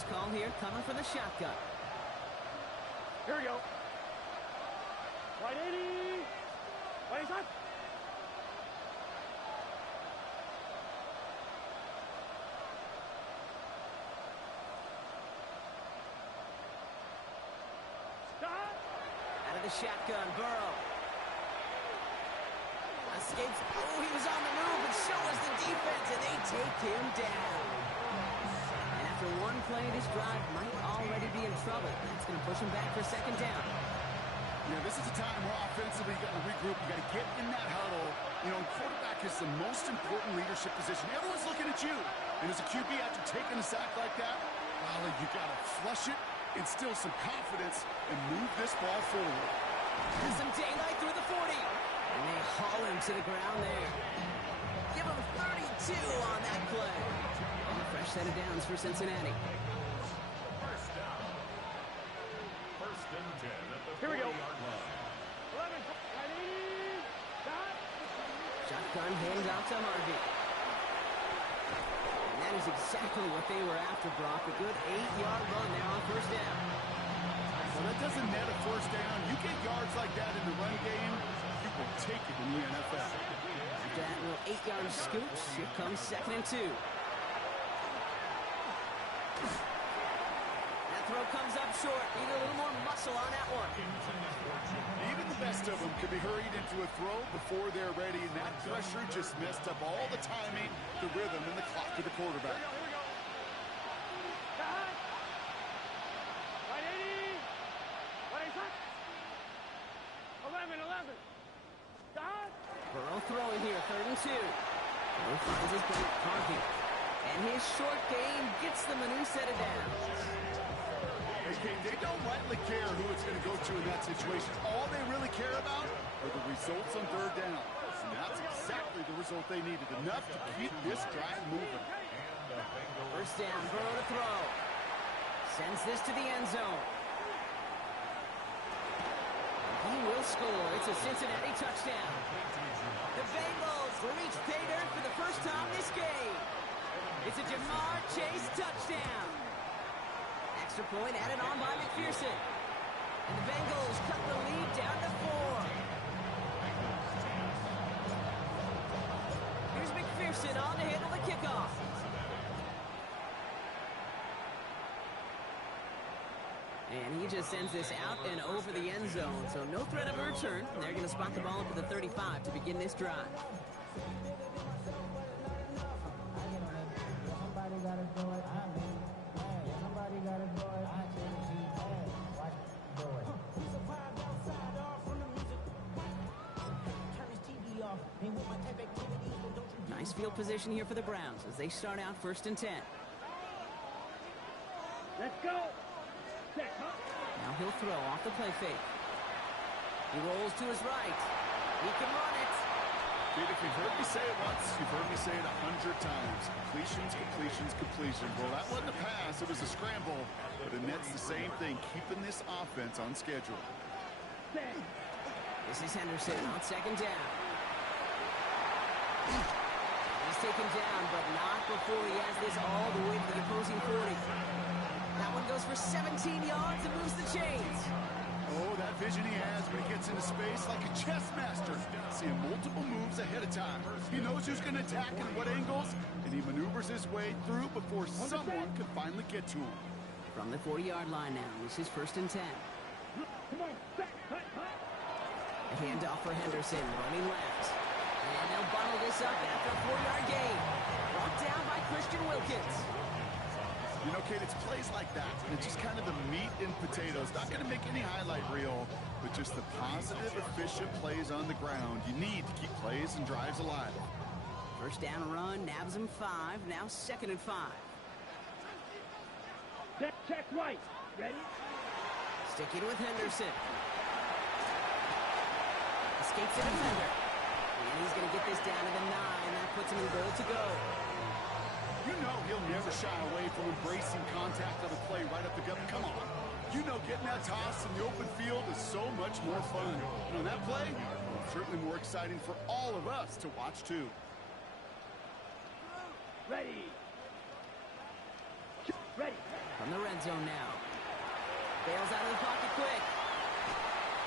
First call here coming from the shotgun. Here we go. Right 80. Right side. Stop. Out of the shotgun, Burrow. Escapes. Oh, he was on the move, and so was the defense, and they take him down. And after one play, this drive might already be in trouble. That's going to push him back for second down. Yeah, this is a time where offensively you got to regroup. You got to get in that huddle. You know, quarterback is the most important leadership position. Everyone's looking at you. And as a QB, after taking a sack like that, golly, you got to flush it, instill some confidence, and move this ball forward. There's some daylight through the 40. And they haul him to the ground there. Give him 32 on that play. And a fresh set of downs for Cincinnati. First down. First and 10 at the 40-yard line. 11. Right 80. Stop. Shotgun hands off to Harvey. And that is exactly what they were after, Brock. A good 8-yard run there on first down. Well, that doesn't net a first down. You get yards like that in the run game, you will take it in the NFL. After that little 8-yard scooch, here comes 2nd and 2. That throw comes up short. Need a little more muscle on that one. Even the best of them could be hurried into a throw before they're ready, and that pressure just messed up all the timing, the rhythm, and the clock of the quarterback. Here we go. Stop. Right 80. Right side. 11. Stop. Burrow throwing here, 3rd and 2. Burrow finds his break, Harvey. And his short game gets them a new set of downs. Okay, they don't rightly care who it's going to go to in that situation. All they really care about are the results on 3rd down. And that's exactly the result they needed. Enough to keep this drive moving. First down, Burrow to throw. Sends this to the end zone. He will score. It's a Cincinnati touchdown. The Bengals reach pay dirt for the first time this game. It's a Jamar Chase touchdown. Extra point added on by McPherson. And the Bengals cut the lead down to 4. Here's McPherson on to handle the kickoff. And he just sends this out and over the end zone, so no threat of a return. They're going to spot the ball up at the 35 to begin this drive. Nice field position here for the Browns as they start out 1st and 10. Let's go. Now he'll throw off the play fake. He rolls to his right. He can run it. Dude, if you've heard me say it once, you've heard me say it 100 times. Completions. Well, that wasn't a pass. It was a scramble. But it nets the same thing, keeping this offense on schedule. This is Henderson on 2nd down. He's taken down, but not before he has this all the way to the opposing 40. That one goes for 17 yards and moves the chains. Oh, that vision he has when he gets into space like a chess master. Seeing multiple moves ahead of time. He knows who's going to attack and what angles, and he maneuvers his way through before someone can finally get to him. From the 40-yard line now, this is 1st and 10. A handoff for Henderson, running left. And they'll bottle this up after a 4-yard gain. Brought down by Christian Wilkins. You know, Kate, it's plays like that. And it's just kind of the meat and potatoes. Not going to make any highlight reel, but just the positive, efficient plays on the ground. You need to keep plays and drives alive. First down run, nabs him 5. Now 2nd and 5. Check right. Ready? Sticking with Henderson. Escapes the defender. And he's going to get this down to the 9. That puts him in goal to go. You know he'll never shy away from embracing contact on a play right up the gut. Come on. You know getting that toss in the open field is so much more fun. And on that play, well, certainly more exciting for all of us to watch too. Ready. Ready. From the red zone now. Bails out of the pocket quick.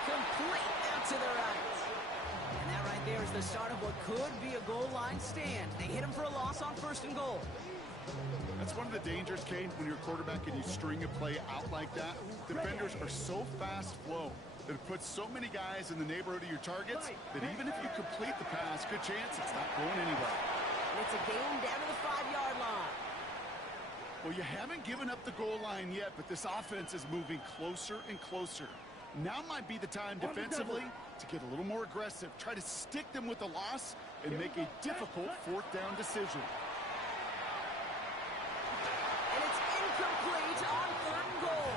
Complete out to the right. And that right there is the start of what could be a goal line stand. They hit him for a loss on 1st and goal. That's one of the dangers, Kane, when you're a quarterback and you string a play out like that. Defenders are so fast flow that it puts so many guys in the neighborhood of your targets that even if you complete the pass, good chance it's not going anywhere. And it's a gain down to the 5-yard line. Well, you haven't given up the goal line yet, but this offense is moving closer and closer. Now might be the time defensively to get a little more aggressive, try to stick them with the loss, and make a difficult 4th down decision. And it's incomplete on 3rd and goal.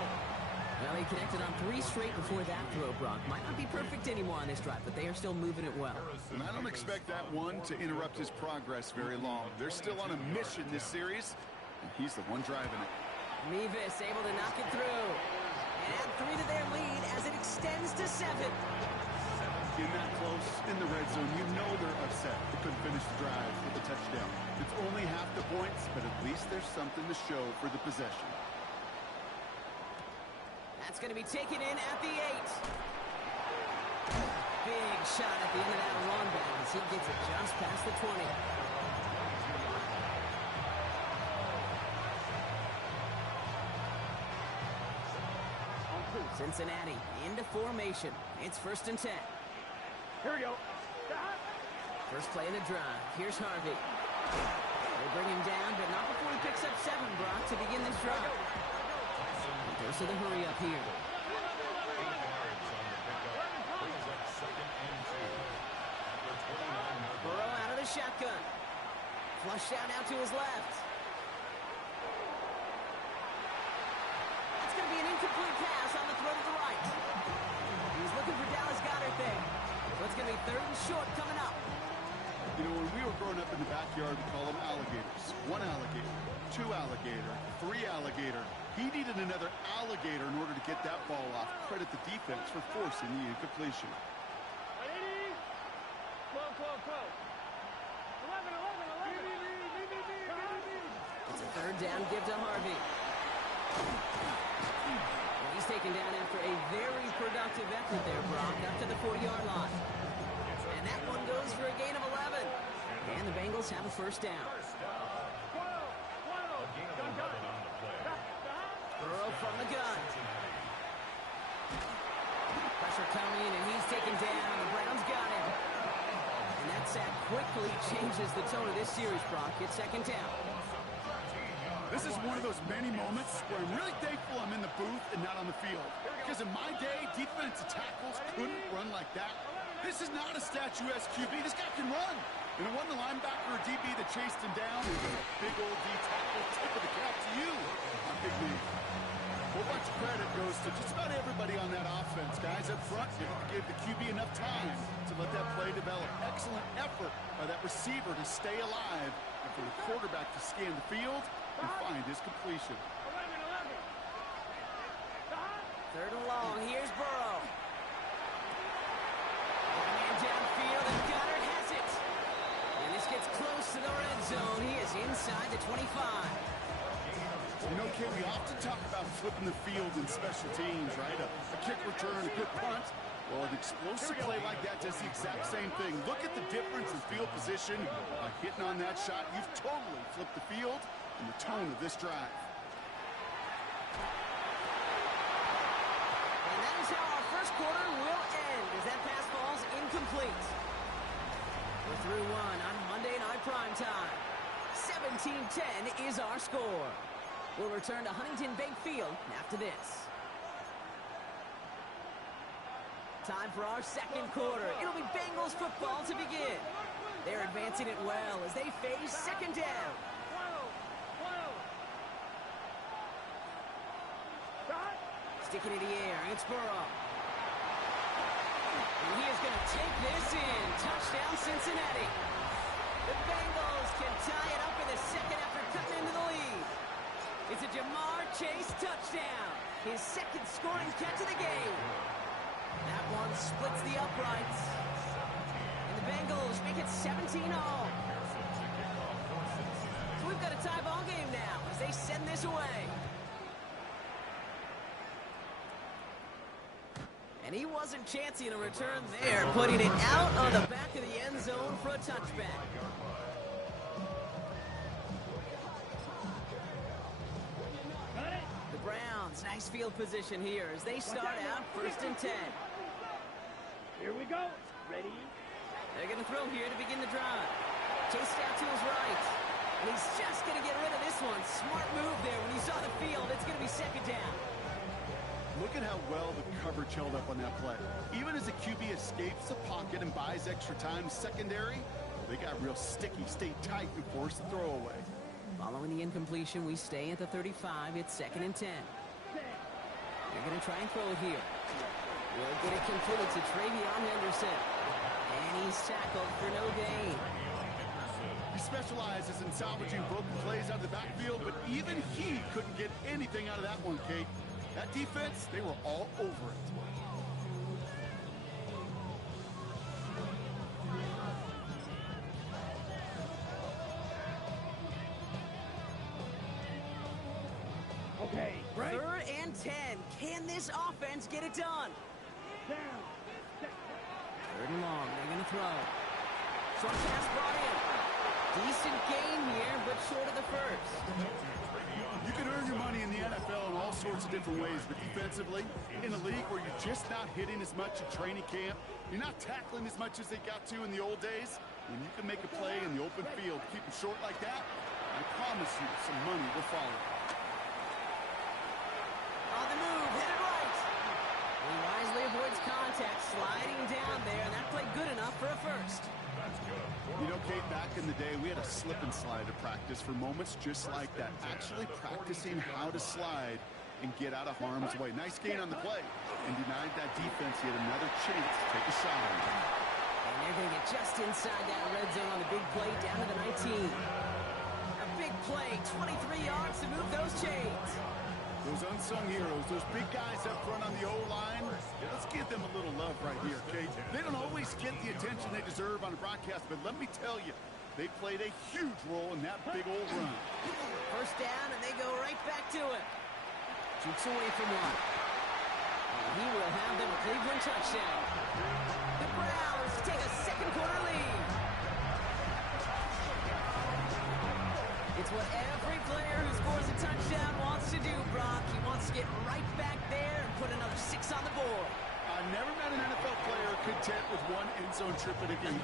Well, he connected on 3 straight before that throw, Brock. Might not be perfect anymore on this drive, but they are still moving it well. And I don't expect that one to interrupt his progress very long. They're still on a mission this series, and he's the one driving it. Mevis able to knock it through. And add 3 to their lead as it extends to 7. In that close, in the red zone, you know they're upset. They couldn't finish the drive with a touchdown. It's only half the points, but at least there's something to show for the possession. That's going to be taken in at the 8. Big shot at the end of that run back as he gets it just past the 20. Cincinnati into formation. It's 1st and 10. Here we go. First play in the drive. Here's Harvey. They bring him down, but not before he picks up 7, Brock, to begin this drive. He goes to the hurry up here. Burrow out of the shotgun. Flushed out now to his left. That's going to be an incomplete pass on the throw to the right. He's looking for Dallas Goedert there. So it's going to be 3rd and short coming up. You know, when we were growing up in the backyard, we call them alligators. 1 alligator, 2 alligator, 3 alligator. He needed another alligator in order to get that ball off. Credit the defense for forcing the incompletion. 12. 11. It's a 3rd down give to Harvey. And he's taken down after a very productive effort there, Brock, up to the 40-yard line. And that one goes for a gain of 11. And the Bengals have a 1st down. Burrow from the gun. Pressure coming, and he's taken down. The Browns got him. And that sack quickly changes the tone of this series, Brock. It's 2nd down. This is one of those many moments where I'm really thankful I'm in the booth and not on the field. Because in my day, defensive tackles couldn't run like that. This is not a statuesque QB. This guy can run. And it wasn't the linebacker or DB that chased him down. It was a big old D tackle. Tip of the cap to you, my big league. A whole bunch of credit goes to just about everybody on that offense. Guys up front, you have to give the QB enough time to let that play develop. Excellent effort by that receiver to stay alive and for the quarterback to scan the field and find his completion. 3rd and long. Here's Burrow. Man downfield, and Goddard has it. And this gets close to the red zone. He is inside the 25. You know, Ken, we often talk about flipping the field in special teams, right? A kick return, a good punt. Well, an explosive play like that does the exact same thing. Look at the difference in field position. By hitting on that shot, you've totally flipped the field and the tone of this drive. And that is how our 1st quarter will end, as that pass falls incomplete. We're through 1 on Monday Night Primetime. 17-10 is our score. We'll return to Huntington Bank Field after this. Time for our 2nd quarter. It'll be Bengals football to begin. They're advancing it well as they face 2nd down. Sticking in the air, it's Burrow. And he is going to take this in. Touchdown, Cincinnati. The Bengals can tie it up in the 2nd after cutting into the lead. It's a Jamar Chase touchdown. His 2nd scoring catch of the game. That one splits the uprights. And the Bengals make it 17-all. So we've got a tie ball game now as they send this away. And he wasn't chancing a return there, putting it out on the back of the end zone for a touchback. The Browns, nice field position here as they start out 1st and 10. Here we go. Ready? They're going to throw here to begin the drive. Chase out to his right. And he's just going to get rid of this one. Smart move there when he saw the field. It's going to be 2nd down. Look at how well the coverage held up on that play. Even as the QB escapes the pocket and buys extra time secondary, they got real sticky, stayed tight, and forced the throw away. Following the incompletion, we stay at the 35. It's 2nd and 10. They're going to try and throw it here. Will get it complete to Travion Henderson. And he's tackled for no gain. He specializes in salvaging broken plays out of the backfield, but even he couldn't get anything out of that one, Kate. That defense, they were all over it. Okay, right. 3rd and 10. Can this offense get it done? Down. 3rd and long. They're going to throw. Short pass brought in. Decent gain here, but short of the first. You can earn your money in the NFL in all sorts of different ways, but defensively, in a league where you're just not hitting as much at training camp, you're not tackling as much as they got to in the old days, when you can make a play in the open field, keep them short like that, I promise you some money will follow. On the move, hit it right. He wisely avoids contact, sliding down there, and that played good enough for a first. You know, Kate, back in the day, we had a slip and slide to practice for moments just like that. Actually practicing how to slide and get out of harm's way. Nice gain on the play and denied that defense yet another chance to take a shot on it. And they're going to get just inside that red zone on the big play down to the 19. A big play, 23 yards to move those chains. Those unsung heroes, those big guys up front on the O-line, let's give them a little love right here, Kate. They don't always get the attention they deserve on a broadcast, but let me tell you, they played a huge role in that big old run. 1st down, and they go right back to it. Shoots away from one. And he will have them a Cleveland touchdown. The Browns take a 2nd quarter lead. It's what every player who scores a touchdown wants to do, Brock. He wants to get right back there and put another 6 on the board. I've never met an NFL player content with one end zone trip in a game.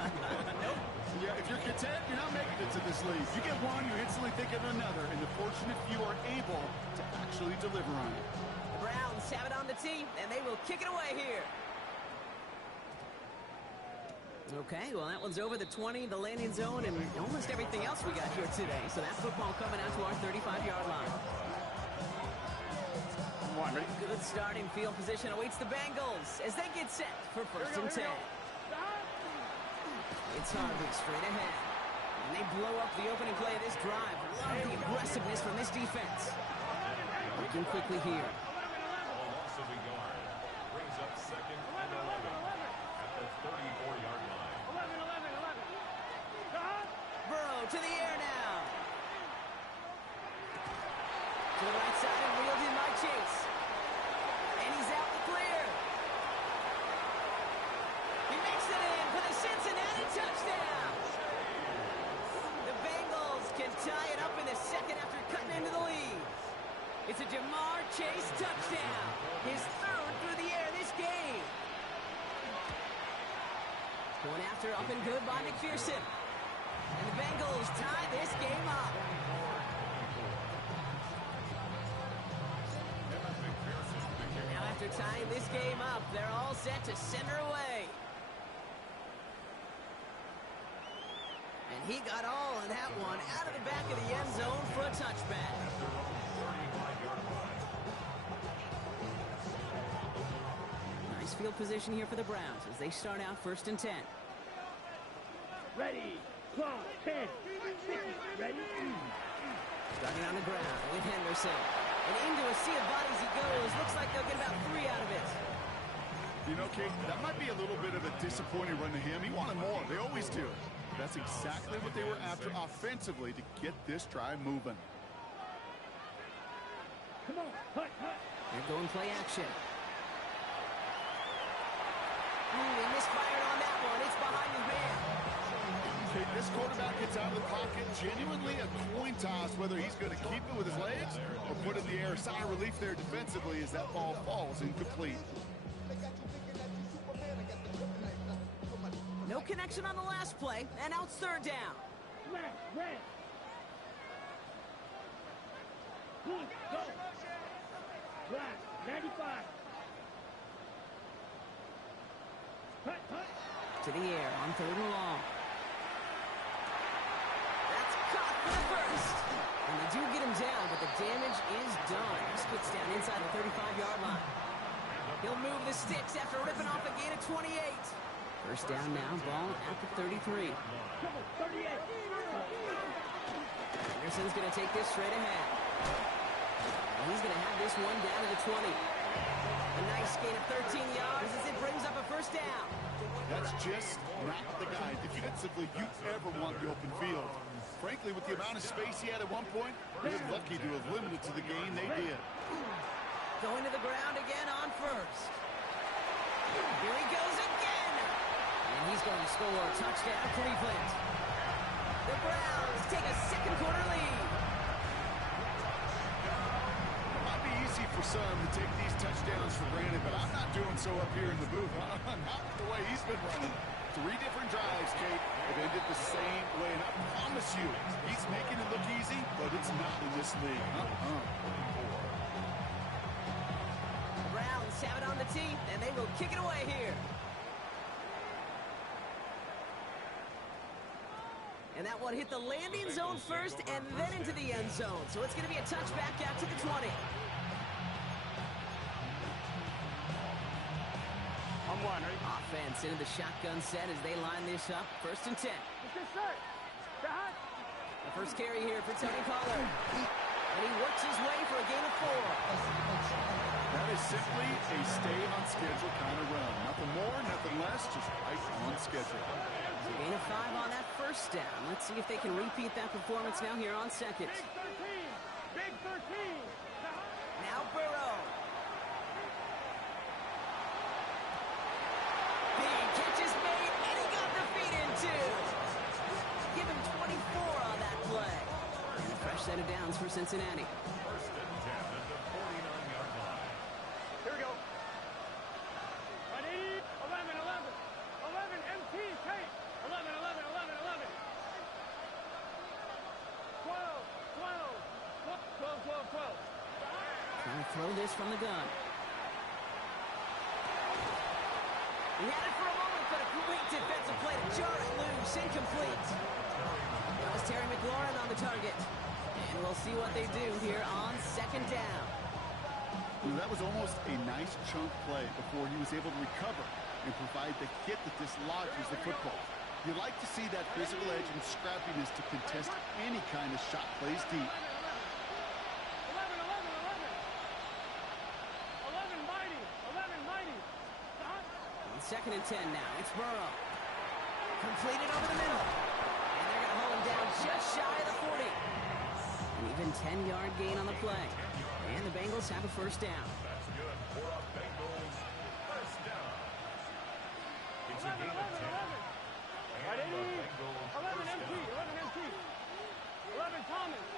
Nope. Yeah, if you're content, you're not making it to this league. You get one, you instantly think of another, and the fortunate few are able to actually deliver on it. The Browns have it on the tee, and they will kick it away here. Okay, well, that one's over the 20, the landing zone, and almost everything else we got here today. So that football coming out to our 35-yard line. Good starting field position awaits the Bengals as they get set for 1st and 10. It's Harvick straight ahead. And they blow up the opening play of this drive. Love the aggressiveness from this defense. Working quickly here. Also the guard brings up 2nd and 11 at the 34-yard line. 11. Burrow to the air now. To the right side and wheeled in by Chase. And he's out the clear. He makes it in for the Cincinnati touchdown. The Bengals can tie it up in the 2nd after cutting into the lead. It's a Jamar Chase touchdown. His 3rd through the air this game. Going after up and good by McPherson. And the Bengals tie this game up. Now after tying this game up, they're all set to center away. And he got all of that one out of the back of the end zone for a touchback. Nice field position here for the Browns as they start out 1st and 10. Ready. Clock. 10. 6. Ready. Starting on the ground with Henderson. And into a sea of bodies he goes. Looks like they'll get about 3 out of it. You know, Kate, that might be a little bit of a disappointing run to him. He wanted more. They always do. That's exactly what they were after offensively to get this drive moving. Come on. Hut. They're going play action. He misfired on that one. It's behind his man. Okay, this quarterback gets out of the pocket, genuinely a coin toss, whether he's going to keep it with his legs or put it in the air. Sigh of relief there defensively as that ball falls incomplete. No connection on the last play, and out third down. Red. Blue, go. Black, 95. Hut. To the air on third and long. That's caught for the first. And they do get him down, but the damage is done. This gets down inside the 35-yard line. He'll move the sticks after ripping off a gain of 28. First down now, ball at the 33. Come on, 38. Anderson's going to take this straight ahead. And he's going to have this one down to the 20. A nice gain of 13 yards as it brings up a first down. That's just not the guy defensively you ever want the open field. Frankly, with the amount of space he had at one point, they're lucky to have limited to the gain they did. Going to the ground again on first. Here he goes again. And he's going to score. Touchdown, Cleveland. The Browns take a second quarter lead. It might be easy for some to take these touchdowns for granted, but I'm not doing so up here in the booth. Not the way he's been running. 3 different drives, Kate, have ended the same way. And I promise you, he's making it look easy, but it's not in this league. The Browns have it on the tee, and they will kick it away here. And that one hit the landing zone first and then into the end zone. So it's going to be a touchback out to the 20. Offense into the shotgun set as they line this up. First and 10. The first carry here for Tony Pollard. And he works his way for a gain of 4. That is simply a stay-on-schedule kind of run. Nothing more, nothing less, just right on schedule. A gain of 5 on that first down. Let's see if they can repeat that performance now here on second. Big 13. Now Burrow. Big catch is made, and he got the feet in too. Give him 24 on that play. And a fresh set of downs for Cincinnati. First and 10 at the 49-yard line. Here we go. Ready? 11. 11 MT, Kate. 11. 12. Trying to throw this from the gun. He had it for a moment, but a great defensive play to jar it loose. Incomplete. That was Terry McLaurin on the target. And we'll see what they do here on second down. That was almost a nice chunk play before he was able to recover and provide the hit that dislodges the football. You like to see that physical edge and scrappiness to contest any kind of shot plays deep. 11 mighty. On second and 10 now. It's Burrow. Completed over the middle. And they're going to hold him down just shy of the 40. An even 10-yard gain on the play. And the Bengals have a first down. That's good for a Bengals first down. It's a gain of 10. And the Bengals 11 first MT. down. 11 Thomas.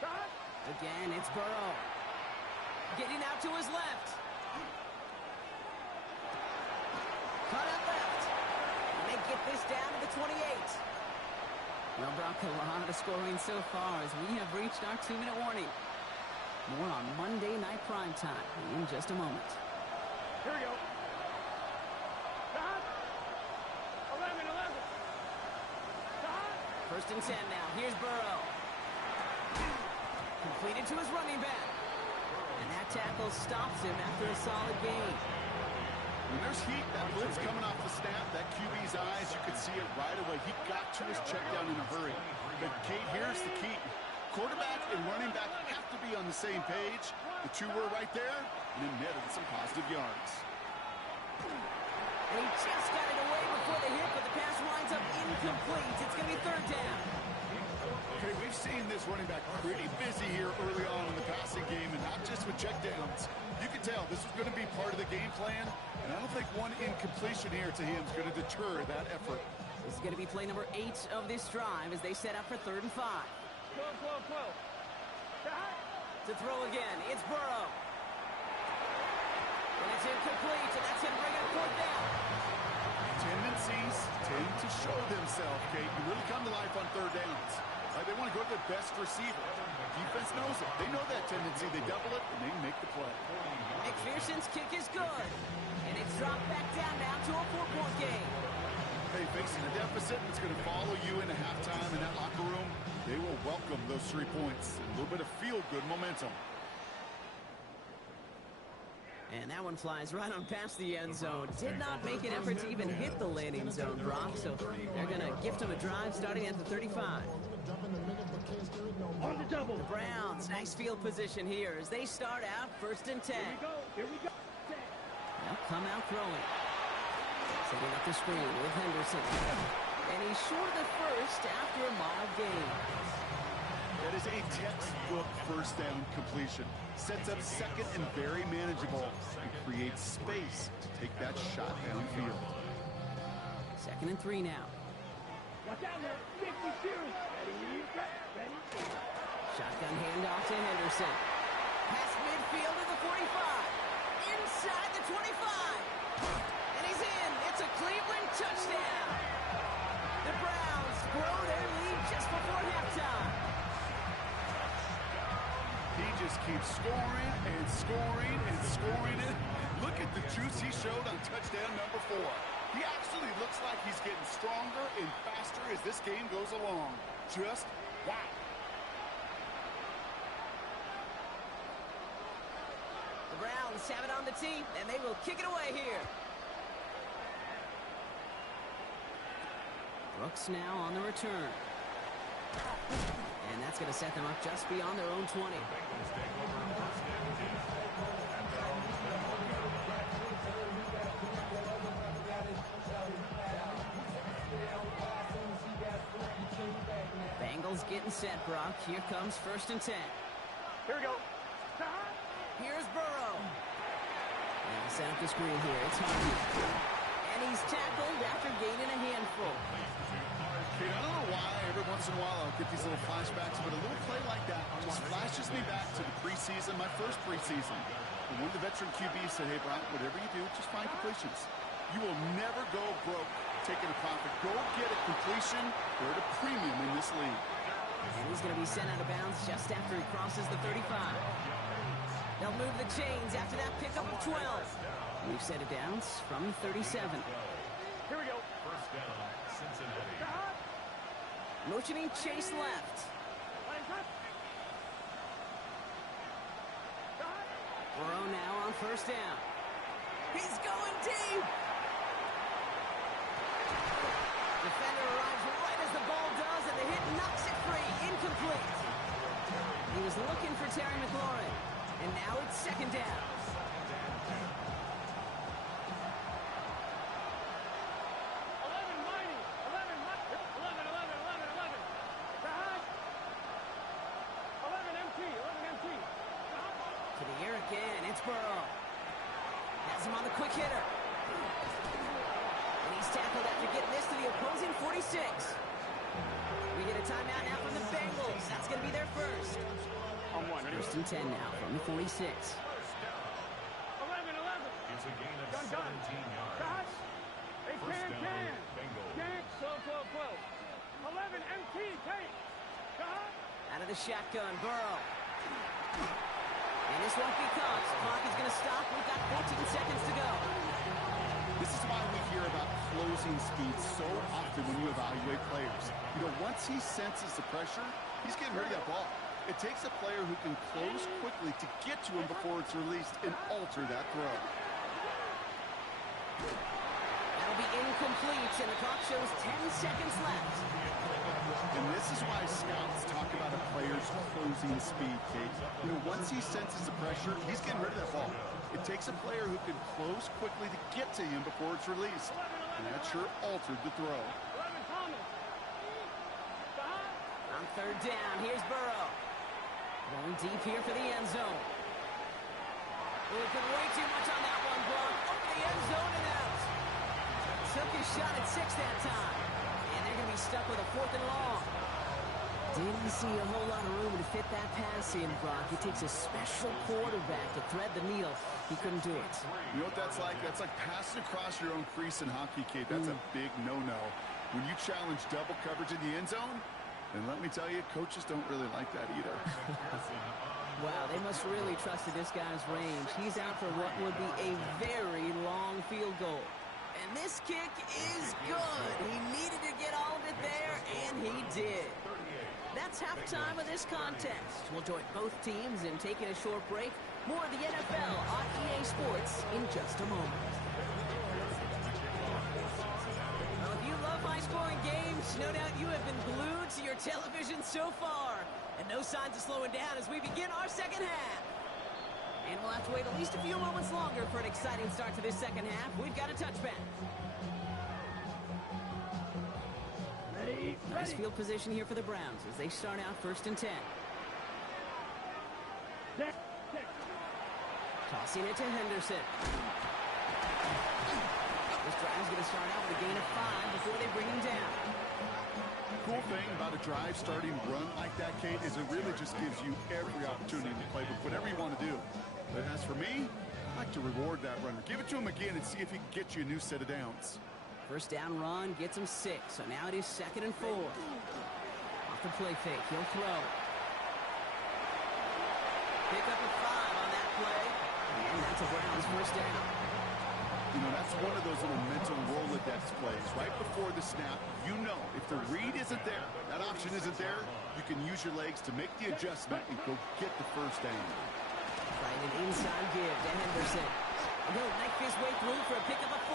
Shot. Again, it's Burrow. Getting out to his left. Cut out left. And they get this down to the 28. Well, Brock, a lot of scoring so far as we have reached our 2-minute warning. More on Monday Night Primetime in just a moment. Here we go. Shot. 11. Shot. First and 10 now. Here's Burrow. Completed to his running back. And that tackle stops him after a solid gain. When there's heat, that blitz coming off the snap, that QB's eyes, you could see it right away. He got to his check down in a hurry. But, Kate, here's the key. Quarterback and running back have to be on the same page. The two were right there, and it netted some positive yards. And he just got it away before the hit, but the pass winds up incomplete. It's going to be third down. Okay, we've seen this running back pretty busy here early on in the passing game, and not just with checkdowns. You can tell this is going to be part of the game plan, and I don't think one incompletion here to him is going to deter that effort. This is going to be play number 8 of this drive as they set up for 3rd and 5. 12. To throw again, it's Burrow. And it's incomplete, and that's going to bring it 4th down. Tendencies tend to show themselves, Kate. You really come to life on 3rd downs. They want to go to their best receiver. Defense knows it. They know that tendency. They double it, and they make the play. McPherson's kick is good. And it's dropped back down now to a 4-point game. Hey, facing a deficit, it's going to follow you into halftime in that locker room. They will welcome those 3 points. A little bit of feel-good momentum. And that one flies right on past the end zone. Did not make an effort to even hit the landing zone, Brock. So they're going to gift him a drive starting at the 35. On the double. The Browns, nice field position here as they start out 1st and 10. Here we go. They'll come out throwing. Setting up the screen with Henderson. And he's short of the first after a mild gain. That is a textbook 1st down completion. Sets up 2nd and very manageable and creates space to take that shot downfield. 2nd and 3 now. Watch out now. 50 series. Ready. Shotgun handoff to Henderson. Past midfield to the 45. Inside the 25. And he's in. It's a Cleveland touchdown. The Browns grow their lead just before halftime. He just keeps scoring and scoring and scoring it. Look at the juice he showed on touchdown number 4. He actually looks like he's getting stronger and faster as this game goes along. Just wow. The Browns have it on the tee, and they will kick it away here. Brooks now on the return. And that's going to set them up just beyond their own 20. Bengals getting set, Brock. Here comes 1st and 10. Here we go. Here's Burrow. And they set up the screen here. It's Hardy. And he's tackled after gaining a handful. Okay, I don't know why every once in a while I'll get these little flashbacks, but a little play like that just flashes me back to the preseason, my first preseason. And one of the veteran QBs said, hey, Brian, whatever you do, just find completions. You will never go broke taking a profit. Go get a completion. They're at a premium in this league. And he's going to be sent out of bounds just after he crosses the 35. They'll move the chains after that pickup of 12. We've set it down from 37. Here we go. 1st down, Cincinnati. Motioning Chase left. Burrow now on 1st down. He's going deep. Defender arrives right as the ball does, and the hit knocks it free. Incomplete. He was looking for Terry McLaurin, and now it's 2nd down. To the air again, it's Burrow. Has him on the quick hitter. And he's tackled after getting this to the opposing 46. We get a timeout now from the Bengals. That's going to be their first. On 1. 1st and 10 now from the 46. 11. It's a gain of Done. 17 yards. They First down, can. Bengals. Can't. 12. 11 MT. Take. Out of the shotgun, Burrow. And this won't be caught. Clock is going to stop. We've got 14 seconds to go. This is why we hear about closing speed so often when you evaluate players. You know, once he senses the pressure, he's getting rid of that ball. It takes a player who can close quickly to get to him before it's released and alter that throw. That'll be incomplete, and the clock shows 10 seconds left. And this is why scouts talk about a player's closing speed, Kate. You know, once he senses the pressure, he's getting rid of that ball. It takes a player who can close quickly to get to him before it's released. And that sure altered the throw. 11 Thomas. On third down. Here's Burrow. Going deep here for the end zone. Well, it put way too much on that one, Brock. Over the end zone and out. Took his shot at 6 that time. And they're going to be stuck with a 4th and long. Didn't see a whole lot of room to fit that pass in, Brock. It takes a special quarterback to thread the needle. He couldn't do it. You know what that's like? That's like passing across your own crease in hockey, Kate. That's a big no-no. When you challenge double coverage in the end zone, then let me tell you, coaches don't really like that either. Wow, they must really trusted this guy's range. He's out for what would be a very long field goal. And this kick is good. He needed to get all of it there, and he did. That's halftime of this contest. We'll join both teams in taking a short break. More of the NFL on EA Sports in just a moment. Well, if you love high-scoring games, no doubt you have been glued to your television so far. And no signs of slowing down as we begin our second half. And we'll have to wait at least a few moments longer for an exciting start to this second half. We've got a touchback. Nice field position here for the Browns as they start out 1st and 10. Tossing it to Henderson. This drive's going to start out with a gain of 5 before they bring him down. Cool thing about a drive starting run like that, Kate, is it really just gives you every opportunity in the playbook, whatever you want to do. But as for me, I like to reward that runner. Give it to him again and see if he can get you a new set of downs. First down run gets him 6, so now it is 2nd and 4. Off the play fake, he'll throw. Pick up a 5 on that play, and that's a Browns first down. You know, that's one of those little mental Rolodex plays. Right before the snap, you know if the read isn't there, that option isn't there, you can use your legs to make the adjustment and go get the first down. Trying an inside give to Henderson. And he'll knife his way through for a pick of a 4.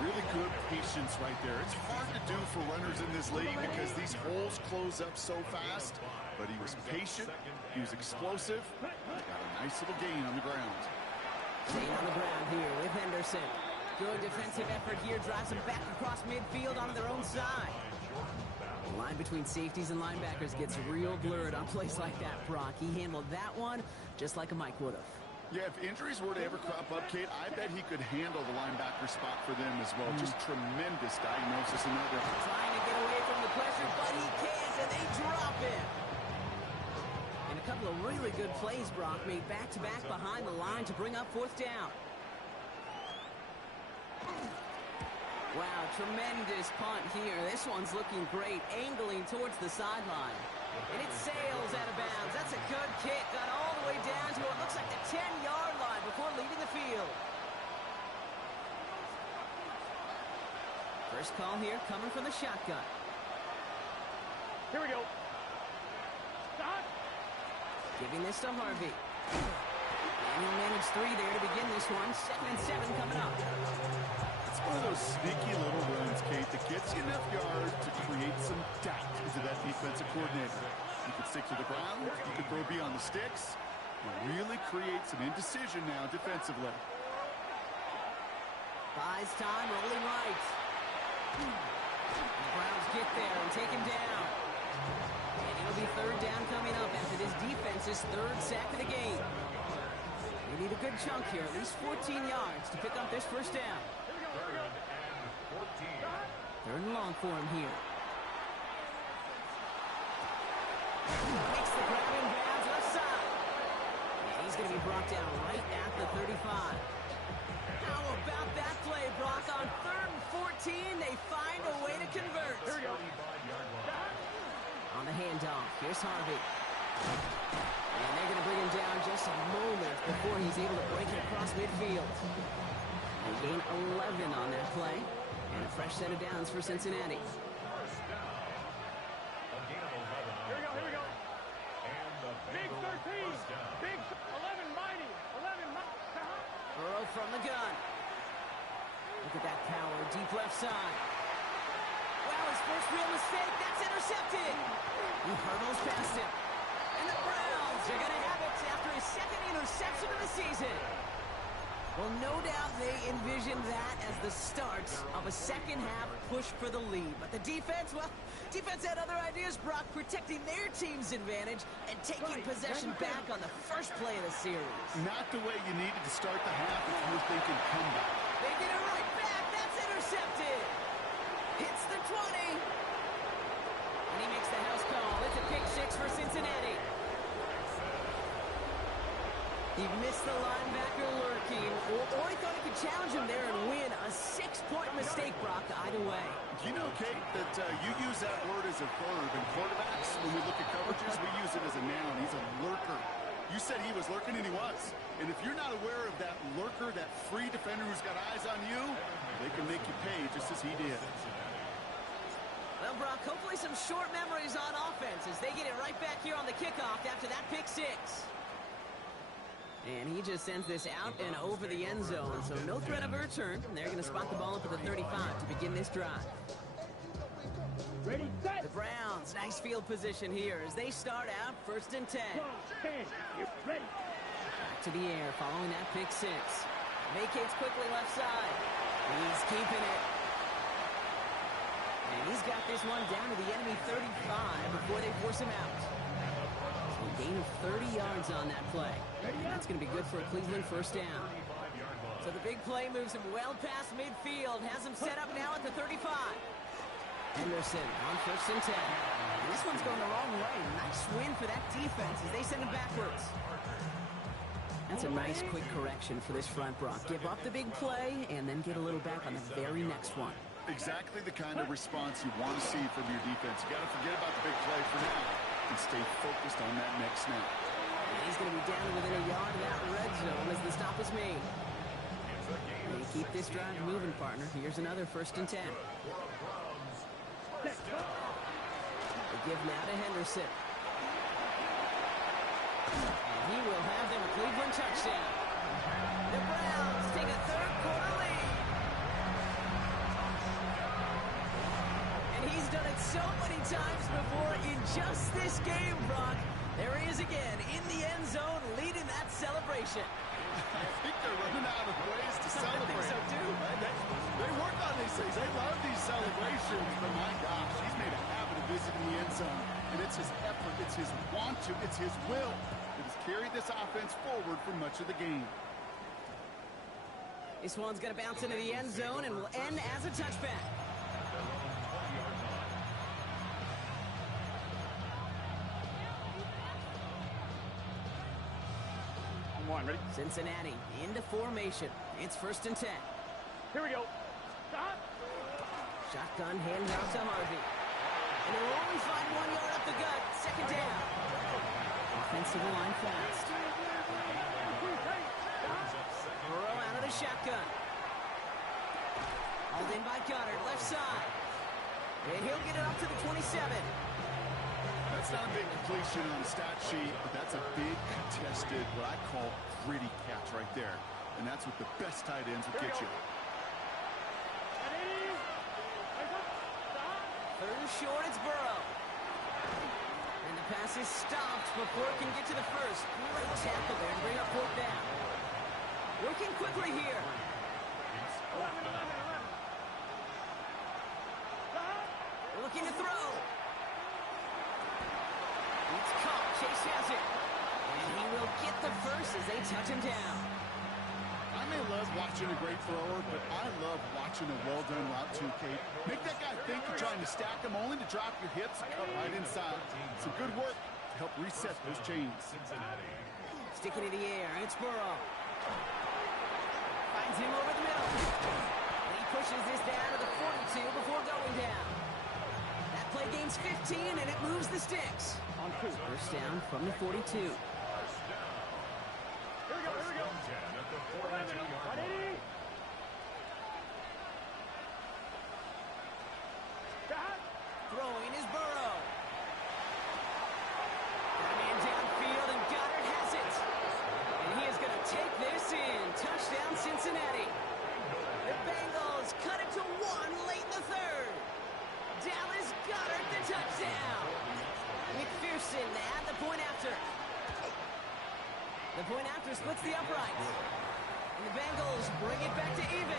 Really good patience right there. It's hard to do for runners in this league because these holes close up so fast. But he was patient, he was explosive, he got a nice little gain on the ground. Staying on the ground here with Henderson. Good defensive effort here, drives him back across midfield onto their own side. The line between safeties and linebackers gets real blurred on plays like that, Brock. He handled that one just like a Mike would have. Yeah, if injuries were to ever crop up, Kate, I bet he could handle the linebacker spot for them as well. Just tremendous diagnosis in that one. Trying to get away from the pressure, but he can't, and they drop him. And a couple of really good plays, Brock, made back-to-back behind the line to bring up 4th down. Wow, tremendous punt here. This one's looking great, angling towards the sideline. And it sails out of bounds. That's a good kick. Got all the way down to what looks like the 10-yard line before leaving the field. First call here coming from the shotgun. Here we go. Stop. Giving this to Harvey. And he'll manage 3 there to begin this one. 2nd and 7 coming up. It's one of those sneaky little runs, Kate, that gets you enough yards to create some doubt into that defensive coordinator. You can stick to the ground, you can throw beyond the sticks, and really create some indecision now defensively. Buys time, rolling right. The Browns get there and take him down. And it'll be 3rd down coming up after this defense's 3rd sack of the game. They need a good chunk here, at least 14 yards to pick up this first down. 3rd and long for him here. Makes the grab in bounds left side. And he's going to be brought down right at the 35. How about that play, Brock? On 3rd and 14, they find a way to convert. Here we go. On the handoff, here's Harvey. And they're going to bring him down just a moment before he's able to break it across midfield. They gain 11 on that play. And a fresh set of downs for Cincinnati. Here we go. Big 13. Big 11 mighty. 11 mighty. Burrow from the gun. Look at that power, deep left side. Wow, his first real mistake. That's intercepted. He hurdles past him. And the Browns are going to have it after his 2nd interception of the season. Well, no doubt they envisioned that as the start of a second-half push for the lead. But the defense, well, defense had other ideas, Brock, protecting their team's advantage and taking possession back on the first play of the series. Not the way you needed to start the half if you were thinking comeback. They get it right back. That's intercepted. Hits the 20. And he makes the house call. It's a pick six for Cincinnati. He missed the linebacker lurking, or he thought he could challenge him there and win. A 6-point mistake, Brock, either way. You know, Kate, that you use that word as a verb. In quarterbacks, when we look at coverages, we use it as a noun. He's a lurker. You said he was lurking, and he was. And if you're not aware of that lurker, that free defender who's got eyes on you, they can make you pay just as he did. Well, Brock, hopefully some short memories on offense as they get it right back here on the kickoff after that pick six. And he just sends this out and over the end zone, so no threat of a return. They're going to spot the ball up at the 35 to begin this drive. Ready, set. The Browns, nice field position here as they start out 1st and 10. 10. You're ready. Back to the air following that pick six. Vacates quickly left side. He's keeping it. And he's got this one down to the enemy 35 before they force him out. So a gain of 30 yards on that play. And that's going to be good for a Cleveland first down. So the big play moves him well past midfield. Has him set up now at the 35. Henderson on 1st and 10. And this one's going the wrong way. Nice win for that defense as they send him backwards. That's a nice quick correction for this front, Brock. Give up the big play and then get a little back on the very next one. Exactly the kind of response you want to see from your defense. You got to forget about the big play for now and stay focused on that next snap. And he's going to be down to within a yard of that red zone as the stop is made. They keep this drive moving, partner. Here's another 1st and 10. They give now to Henderson. And he will have them a Cleveland touchdown. The Browns take a third-quarter lead. And he's done it so many times before in just this game, Brock. There he is again in the end zone leading that celebration. I think they're running out of ways to celebrate. I think so, too. They work on these things. They love these celebrations. But my gosh, he's made a habit of visiting the end zone. And it's his effort, it's his want to, it's his will that has carried this offense forward for much of the game. This one's going to bounce into the end zone and will end as a touchback. Ready? Cincinnati into formation. It's 1st and 10. Here we go. Stop. Shotgun handoff to Harvey. And they'll only find 1 yard up the gut. 2nd down. Offensive line fast. Burrow out of the shotgun. Hauled in by Goddard, left side. And he'll get it up to the 27. That's not a big completion on the stat sheet, but that's a big contested, what I call gritty catch right there. And that's what the best tight ends will get you. 3rd and short, it's Burrow. And the pass is stopped before it can get to the first. Great tackle there and bring up 4th down. Working quickly here. 11. Looking to throw. It's caught. Chase has it. And he will get the first as they touch him down. I may love watching a great thrower, but I love watching a well-done route too, Kate. Make that guy think you're trying to stack him only to drop your hips and cut right inside. Some good work to help reset those chains. Sticking in the air. It's Burrow. Finds him over the middle. And he pushes this down to the 42 before going down. That play gains 15, and it moves the sticks. On first down from the 42. Here we go, here we go. 180. Stop. Throwing is Burrow. Got a man downfield, and Goddard has it. And he is going to take this in. Touchdown, Cincinnati. The Bengals cut it to 1 late in the 3rd. Dallas Goddard the touchdown. McPherson at the point after. The point after splits the uprights. And the Bengals bring it back to even.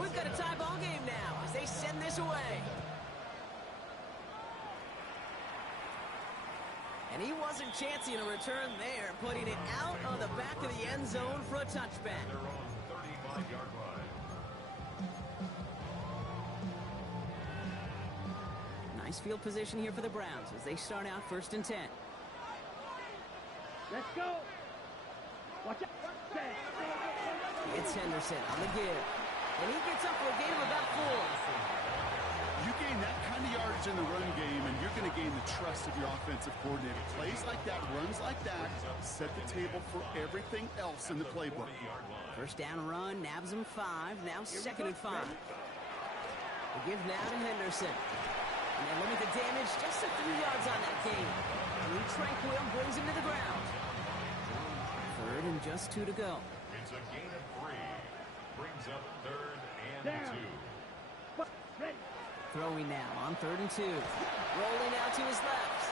We've got a tie ball game now as they send this away. And he wasn't chancing a return there, putting it out on the back of the end zone for a touchback. They're on 35-yard line. Nice field position here for the Browns as they start out 1st and 10. Let's go. Watch out. It's Henderson on the give. And he gets up for a gain of about 4. You gain that kind of yardage in the run game, and you're going to gain the trust of your offensive coordinator. Plays like that, runs like that, set the table for everything else in the playbook. 1st down run, nabs him 5, now 2nd and 5. The give now to Henderson. And they limit the damage just to 3 yards on that gain. Lee Tranquil brings him to the ground. 3rd and just 2 to go. It's a gain of 3. Brings up 3rd and 2. Ready. Throwing now on 3rd and 2. Rolling out to his left.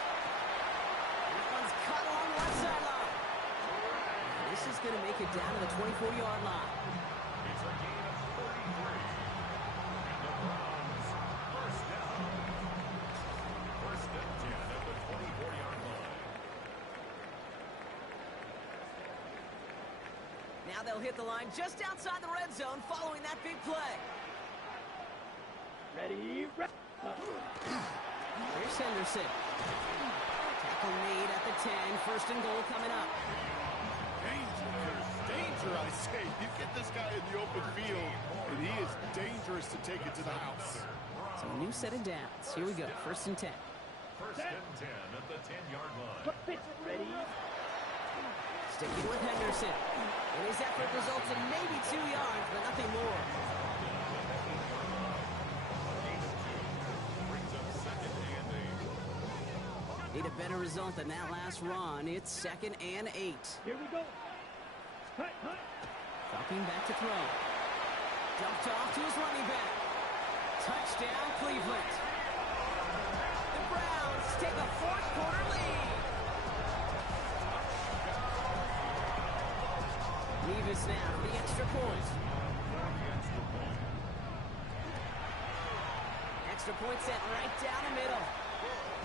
This one's cut along the left sideline. And this is going to make it down to the 24-yard line. It's a gain of 33. And the Browns first down. 1st and 10 at the 24-yard line. Now they'll hit the line just outside the red zone following that big play. Ready. Here's Henderson. Tackle made at the 10. 1st and goal coming up. Danger, I say. You get this guy in the open field, and he is dangerous to take it to the house. So a new set of downs. Here we go. 1st and 10. 1st and 10 at the 10-yard line. Ready. Sticking with Henderson. And his effort results in maybe 2 yards, but nothing more. Need a better result than that last run. It's 2nd and 8. Here we go. Cut. Dropping back to throw. Dumped off to his running back. Touchdown, Cleveland. The Browns take a 4th quarter lead. Nevis now for the extra point. Extra point set right down the middle.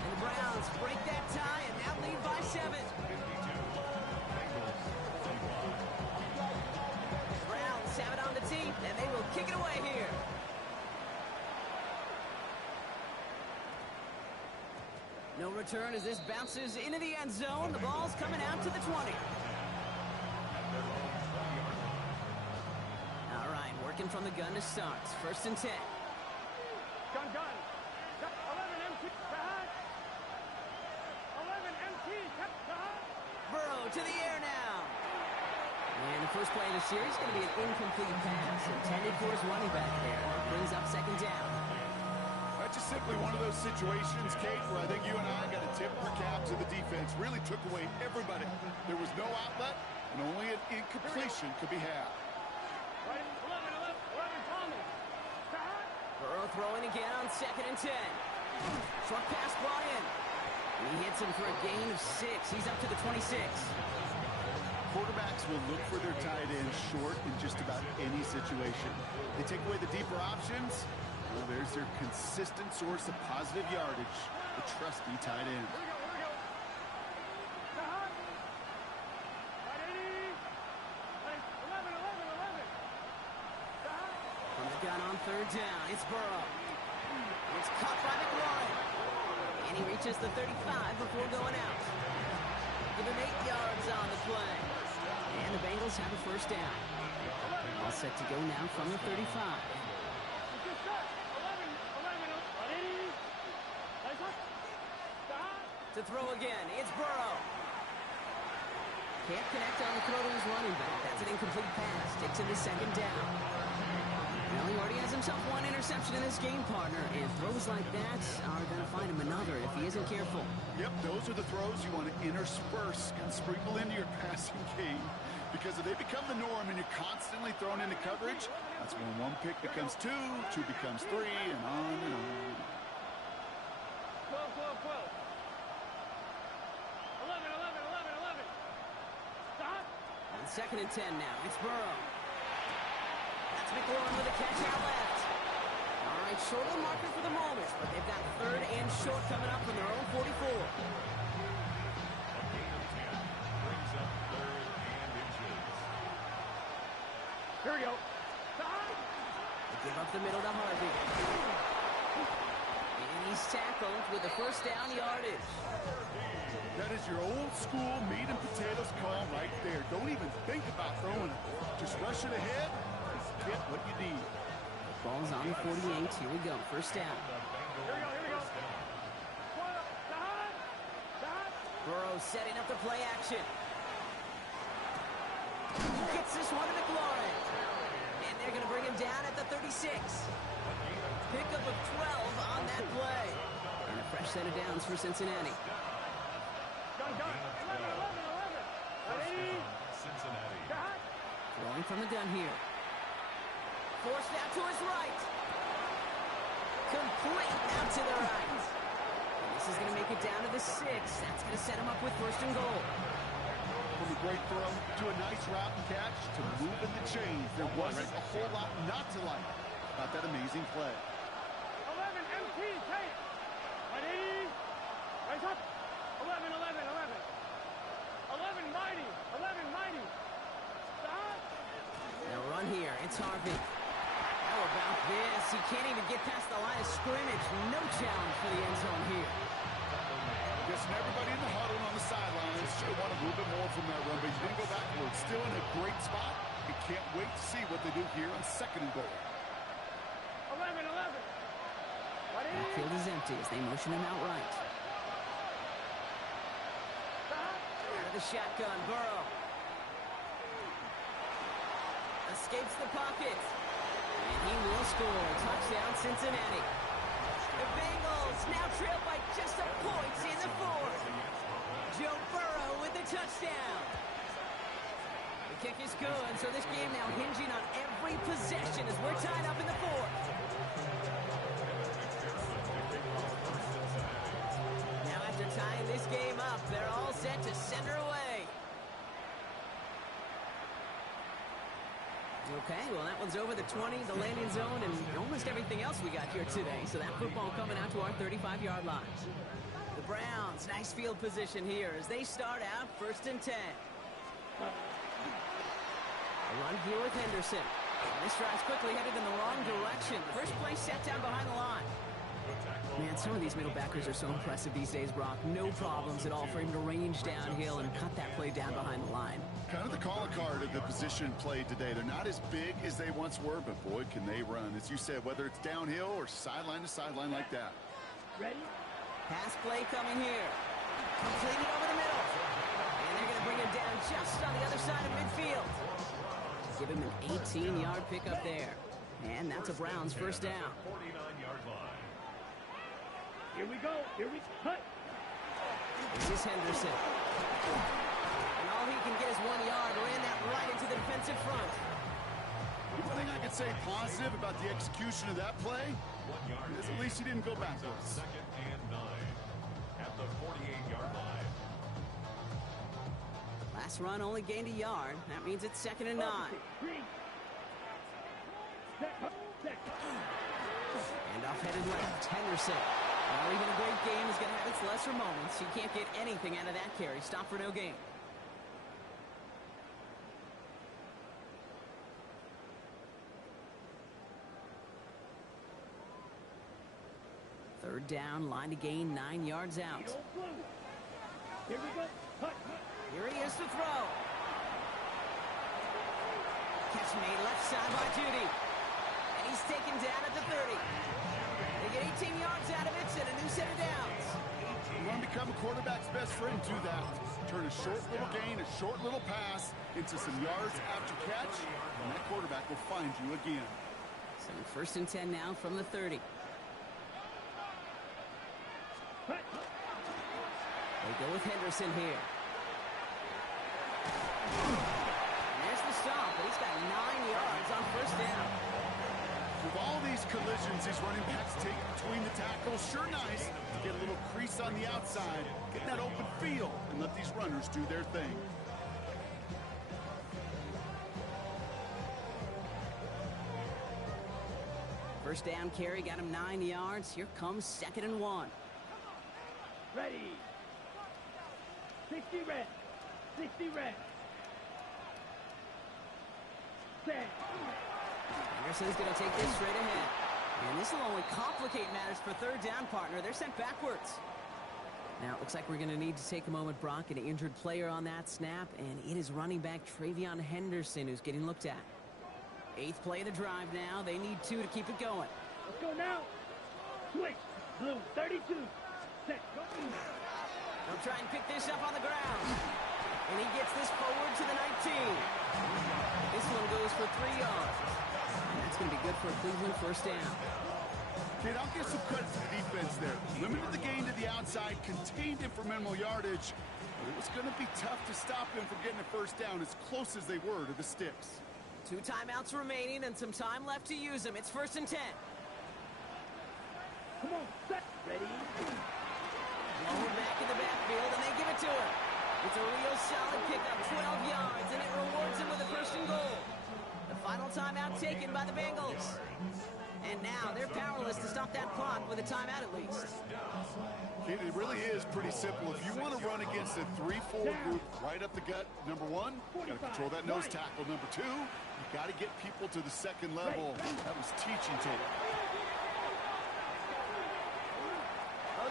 And the Browns break that tie and now lead by 7. Browns have it on the tee, and they will kick it away here. No return as this bounces into the end zone. The ball's coming out to the 20. All right, working from the gun to start. 1st and 10. Gun. 11 empty. Behind. 11 empty. Behind. Burrow to the air now. And the first play of the series is going to be an incomplete pass intended for his running back there. Brings up 2nd down. That's just simply one of those situations, Kate, where I think you and I got to tip our cap to the defense. Really took away everybody. There was no outlet, and only an incompletion could be had. Right. 11 Thomas. Behind. Burrow throwing again on 2nd and 10. Short pass brought in. And he hits him for a gain of 6. He's up to the 26. Quarterbacks will look for their tight end short in just about any situation. They take away the deeper options. Well, there's their consistent source of positive yardage, the trusty tight end. Here we go. Behind. Ready. 11. Behind. From the gun on 3rd down, it's Burrow. It's caught by McLaurin. And he reaches the 35 before going out. Give him 8 yards on the play. And the Bengals have a 1st down. All set to go now from the 35. To throw again, it's Burrow. Can't connect on the throw to his running back. That's an incomplete pass. Takes him to 2nd down. Well, he already has himself 1 interception in this game, partner, and throws like that are going to find him another if he isn't careful. Yep, those are the throws you want to intersperse and sprinkle into your passing game. Because if they become the norm and you're constantly thrown into coverage, that's when 1 pick becomes 2, 2 becomes 3, and on and on. 12. 11. second and 10 now. It's Burrow. That's McLaurin with a catch out left. All right, short of the marker for the moment, but they've got third and short coming up from their own 44. A gain of 10 brings up third and inches. Here we go. They give up the middle to Harvey. And he's tackled with the first down yardage. That is your old school meat and potatoes call right there. Don't even think about throwing it. Just rush it ahead and get what you need. Ball's on the 48. Here we go. First down. Here we go. Burrow setting up the play action. Gets this one to McLaurin. And they're going to bring him down at the 36. Pickup of 12 on that play. And a fresh set of downs for Cincinnati. Done. 11. Ready? Cincinnati. Throwing from the gun here. Forced out to his right. Complete out to the right. And this is going to make it down to the 6. That's going to set him up with first and goal. From a great throw to a nice route and catch to moving the chains. There wasn't a whole lot not to like about that amazing play. 11 MT tape. Ready? Rise up. 11. 11 mighty. Stop. Now run here. It's Harvey. How about this? He can't even get past the line of scrimmage. No challenge for the end zone here. Guessing everybody in the huddle and on the sidelines should have wanted a little bit more from that run, but he didn't go backwards. Still in a great spot. He can't wait to see what they do here on second and goal. 11. Ready? Backfield is empty as they motion him out right. Stop. Out of the shotgun, Burrow. Escapes the pocket. And he will score. Touchdown, Cincinnati. The Bengals now trail by just a point in the fourth. Joe Burrow with the touchdown. The kick is good, so this game now hinging on every possession as we're tied up in the fourth. Now after tying this game up, they're all set to send her away. Okay, well, that one's over the 20, the landing zone, and almost everything else we got here today. So that football coming out to our 35-yard line. The Browns, nice field position here as they start out first and 10. A run here with Henderson. And this drive's quickly headed in the wrong direction. First play set down behind the line. Man, some of these middle backers are so impressive these days, Brock. No problems at all for him to range downhill and cut that play down behind the line. Kind of the calling card of the position played today. They're not as big as they once were, but boy, can they run. As you said, whether it's downhill or sideline to sideline like that. Ready? Pass play coming here. Completed over the middle. And they're going to bring him down just on the other side of midfield. Give him an 18-yard pickup there. And that's a Browns first down. 49-yard line. Here we go. Cut. This is Henderson. And all he can get is 1 yard. Ran that right into the defensive front. The one thing I could say positive about the execution of that play 1 yard is at least he didn't go backwards. Second and 9 at the 48-yard line. Last run only gained a yard. That means it's second and 9. And off headed left, Henderson. Well, even a great game is going to have its lesser moments. You can't get anything out of that carry. Stop for no gain. Third down, line to gain 9 yards out. Here we go. Cut. Here he is to throw. Catch made left side by Judy. And he's taken down at the 30. They get 18 yards out of it and a new set of downs. You want to become a quarterback's best friend, do that. Turn a short little gain, a short little pass into some yards after catch, and that quarterback will find you again. So first and 10 now from the 30. They go with Henderson here. And there's the stop, but he's got 9 yards on first down. With all these collisions these running backs take between the tackles, sure nice to get a little crease on the outside, get that open field, and let these runners do their thing. First down carry got him 9 yards. Here comes 2nd and 1. Ready. 60 red. 60 red. Set. Anderson's going to take this straight ahead. And this will only complicate matters for 3rd down, partner. They're sent backwards. Now, it looks like we're going to need to take a moment, Brock. An injured player on that snap, and it is running back Travion Henderson who's getting looked at. 8th play of the drive now. They need 2 to keep it going. Let's go now. Switch. Blue 32. Set. Go. They'll try and pick this up on the ground. And he gets this forward to the 19. This one goes for 3 yards. And that's going to be good for a Cleveland first down. Kid, I'll give some credit to the defense there. Limited the gain to the outside, contained him for minimal yardage. But it was going to be tough to stop him from getting a first down as close as they were to the sticks. 2 timeouts remaining and some time left to use them. It's 1st and 10. Come on. Set. Ready. Lower back in the backfield, and they give it to him. It's a real solid pickup, 12 yards, and it rewards him with a 1st and goal. The final timeout taken by the Bengals. And now they're powerless to stop that clock with a timeout at least. Kid, it really is pretty simple. If you want to run against a 3-4 group right up the gut, number 1, you got to control that nose tackle. Number 2, you got to get people to the 2nd level. That was teaching to them.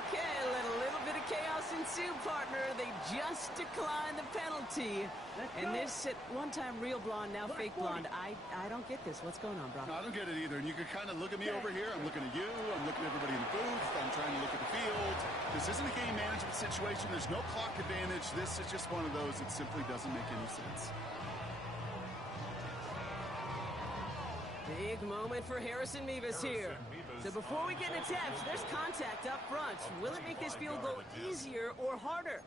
Okay, let a little bit of chaos ensue, partner. They just declined the penalty. And this at one time real blonde, now fake blonde. I don't get this. What's going on, bro? No, I don't get it either. And you can kind of look at me over here. I'm looking at you. I'm looking at everybody in the booth. I'm trying to look at the field. This isn't a game management situation. There's no clock advantage. This is just one of those that simply doesn't make any sense. Big moment for Harrison Mevis here. So before we get into attempts, there's contact up front. Will it make this field goal easier or harder?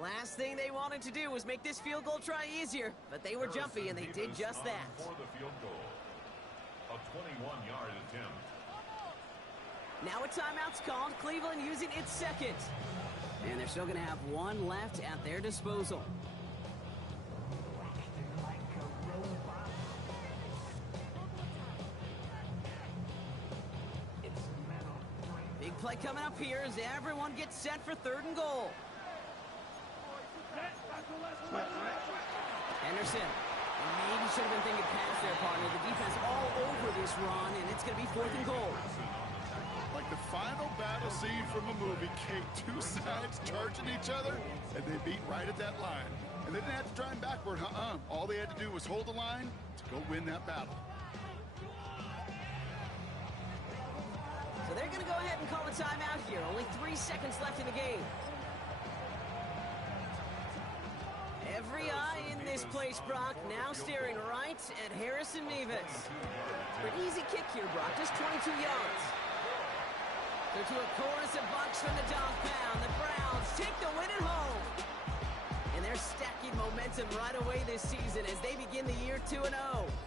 Last thing they wanted to do was make this field goal try easier, but they were jumpy, and they did just that. For the field goal. A 21-yard attempt. Now a timeout's called. Cleveland using its 2nd. And they're still going to have 1 left at their disposal. Big play coming up here as everyone gets set for 3rd and goal. Henderson. And maybe should have been thinking pass there, partner. The defense all over this run, and it's going to be 4th and goal. Like the final battle scene from a movie, Kate, 2 sides charging each other, and they beat right at that line. And they didn't have to drive backward, All they had to do was hold the line to go win that battle. So they're going to go ahead and call a timeout here. Only 3 seconds left in the game. Every eye in this place, Brock, now staring right at Harrison Mevis. For an easy kick here, Brock, just 22 yards. So to a chorus of bucks from the dog pound, the Browns take the win at home. And they're stacking momentum right away this season as they begin the year 2-0.